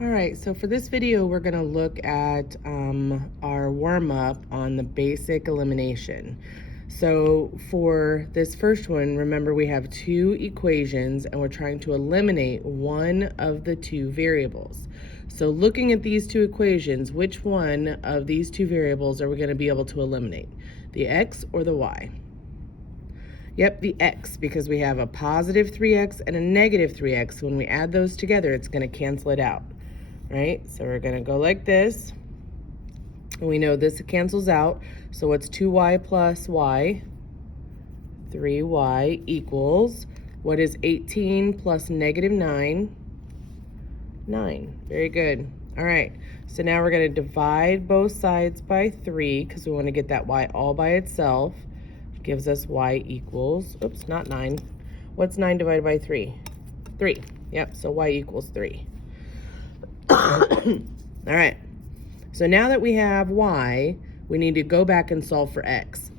All right, so for this video, we're going to look at our warm-up on the basic elimination. So for this first one, remember we have two equations and we're trying to eliminate one of the two variables. So looking at these two equations, which one of these two variables are we going to be able to eliminate? The x or the y? Yep, the x, because we have a positive 3x and a negative 3x. When we add those together, it's going to cancel it out. Right? So we're going to go like this. And we know this cancels out. So what's 2y plus y? 3y equals, what is 18 plus negative 9? 9. Very good. All right. So now we're going to divide both sides by 3 because we want to get that y all by itself. Which gives us y equals, oops, not 9. What's 9 divided by 3? 3. Yep, so y equals 3. All right, so now that we have y, we need to go back and solve for x.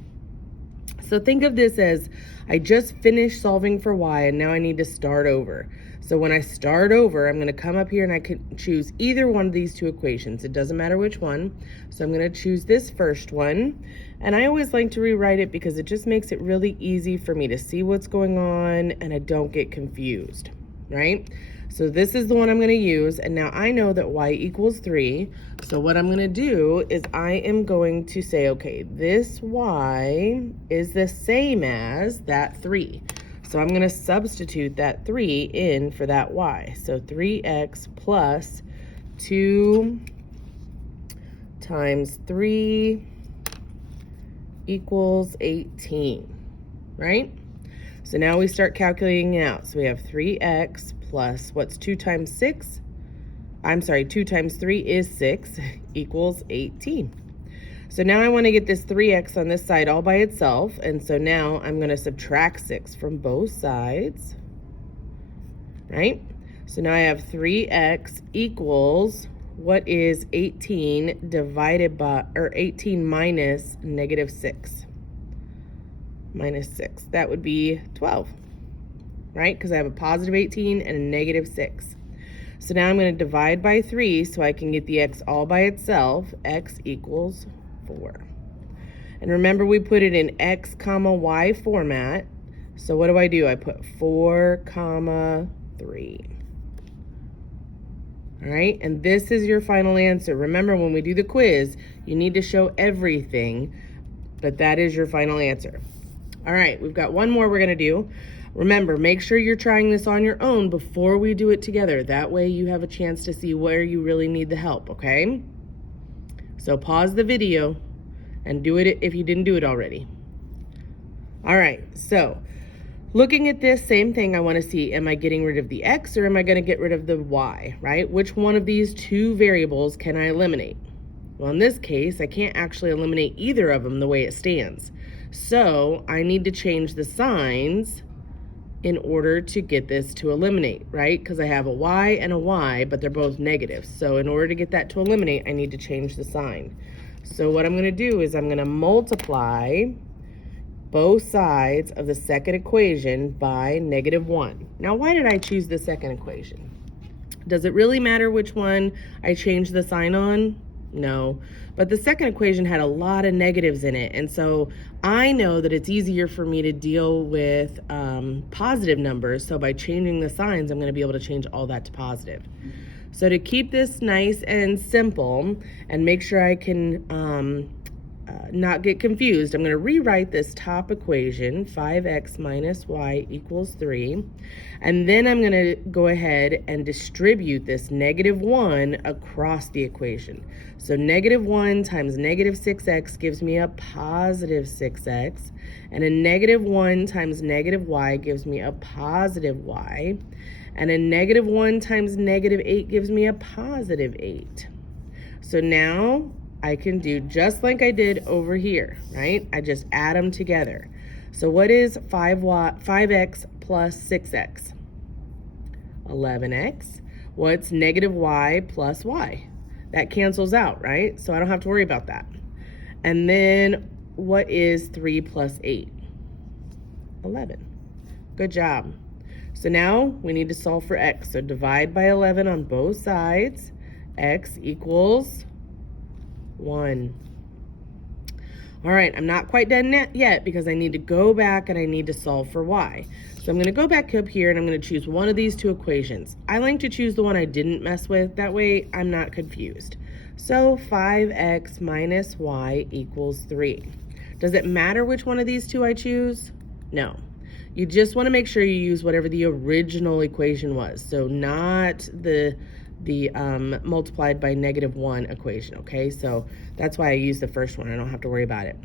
So think of this as I just finished solving for y and now I need to start over. So when I start over, I'm going to come up here and I can choose either one of these two equations. It doesn't matter which one. So I'm going to choose this first one. And I always like to rewrite it because it just makes it really easy for me to see what's going on and I don't get confused, right? So this is the one I'm going to use, and now I know that y equals 3. So what I'm going to do is I am going to say, okay, this y is the same as that 3. So I'm going to substitute that 3 in for that y. So 3x plus 2 times 3 equals 18, right? So now we start calculating out. So we have 3x plus, what's 2 times 6? I'm sorry, 2 times 3 is 6, equals 18. So now I want to get this 3x on this side all by itself. And so now I'm going to subtract 6 from both sides, right? So now I have 3x equals, what is 18 divided by, or 18 minus negative 6? Minus 6. That would be 12, right? Because I have a positive 18 and a negative 6. So now I'm going to divide by 3 so I can get the x all by itself. X equals 4. And remember, we put it in x comma y format. So what do? I put 4 comma 3. All right, and this is your final answer. Remember, when we do the quiz, you need to show everything, but that is your final answer. All right, we've got one more we're going to do. Remember, make sure you're trying this on your own before we do it together. That way you have a chance to see where you really need the help, okay? So pause the video and do it if you didn't do it already. All right, so looking at this same thing, I want to see, am I getting rid of the x or am I going to get rid of the y, right? Which one of these two variables can I eliminate? Well, in this case, I can't actually eliminate either of them the way it stands. So I need to change the signs in order to get this to eliminate, right? Because I have a y and a y, but they're both negative. So in order to get that to eliminate, I need to change the sign. So what I'm going to do is I'm going to multiply both sides of the second equation by -1. Now, why did I choose the second equation? Does it really matter which one I change the sign on? No, but the second equation had a lot of negatives in it, and so I know that it's easier for me to deal with positive numbers, so by changing the signs, I'm going to be able to change all that to positive. So to keep this nice and simple and make sure I can not get confused, I'm going to rewrite this top equation, 5x minus y equals 3, and then I'm going to go ahead and distribute this -1 across the equation. So -1 times -6x gives me a positive 6x, and a -1 times -y gives me a positive y, and a -1 times -8 gives me a positive 8. So now I can do just like I did over here, right? I just add them together. So what is 5x plus 6x? 11x. What's -y plus y? That cancels out, right? So I don't have to worry about that. And then what is 3 plus 8? 11. Good job. So now we need to solve for x. So divide by 11 on both sides. X equals 1. All right, I'm not quite done yet because I need to go back and I need to solve for y. So I'm going to go back up here and I'm going to choose one of these two equations. I like to choose the one I didn't mess with. That way I'm not confused. So 5x minus y equals 3. Does it matter which one of these two I choose? No. You just want to make sure you use whatever the original equation was. So not the multiplied by -1 equation, okay? So that's why I use the first one. I don't have to worry about it.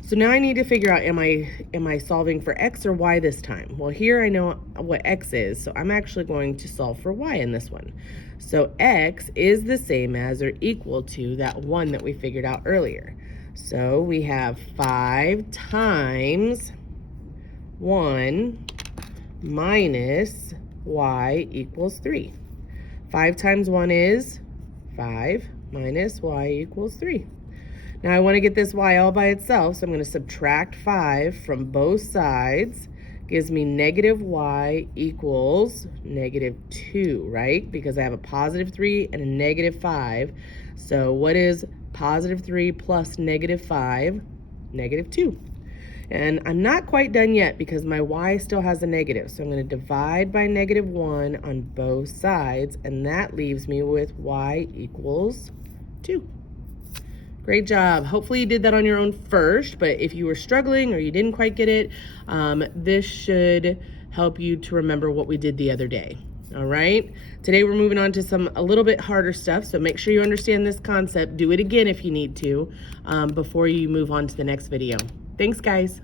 So now I need to figure out, am I solving for x or y this time? Well, here I know what x is, so I'm actually going to solve for y in this one. So x is the same as or equal to that 1 that we figured out earlier. So we have 5 times 1 minus y equals 3. 5 times 1 is 5 minus y equals 3. Now I want to get this y all by itself, so I'm going to subtract 5 from both sides. Gives me negative y equals -2, right? Because I have a positive 3 and a negative 5. So what is positive 3 plus -5? -2. And I'm not quite done yet because my y still has a negative. So I'm going to divide by -1 on both sides, and that leaves me with y equals 2. Great job. Hopefully you did that on your own first, but if you were struggling or you didn't quite get it, this should help you to remember what we did the other day. All right. Today we're moving on to a little bit harder stuff, so make sure you understand this concept. Do it again if you need to before you move on to the next video. Thanks, guys.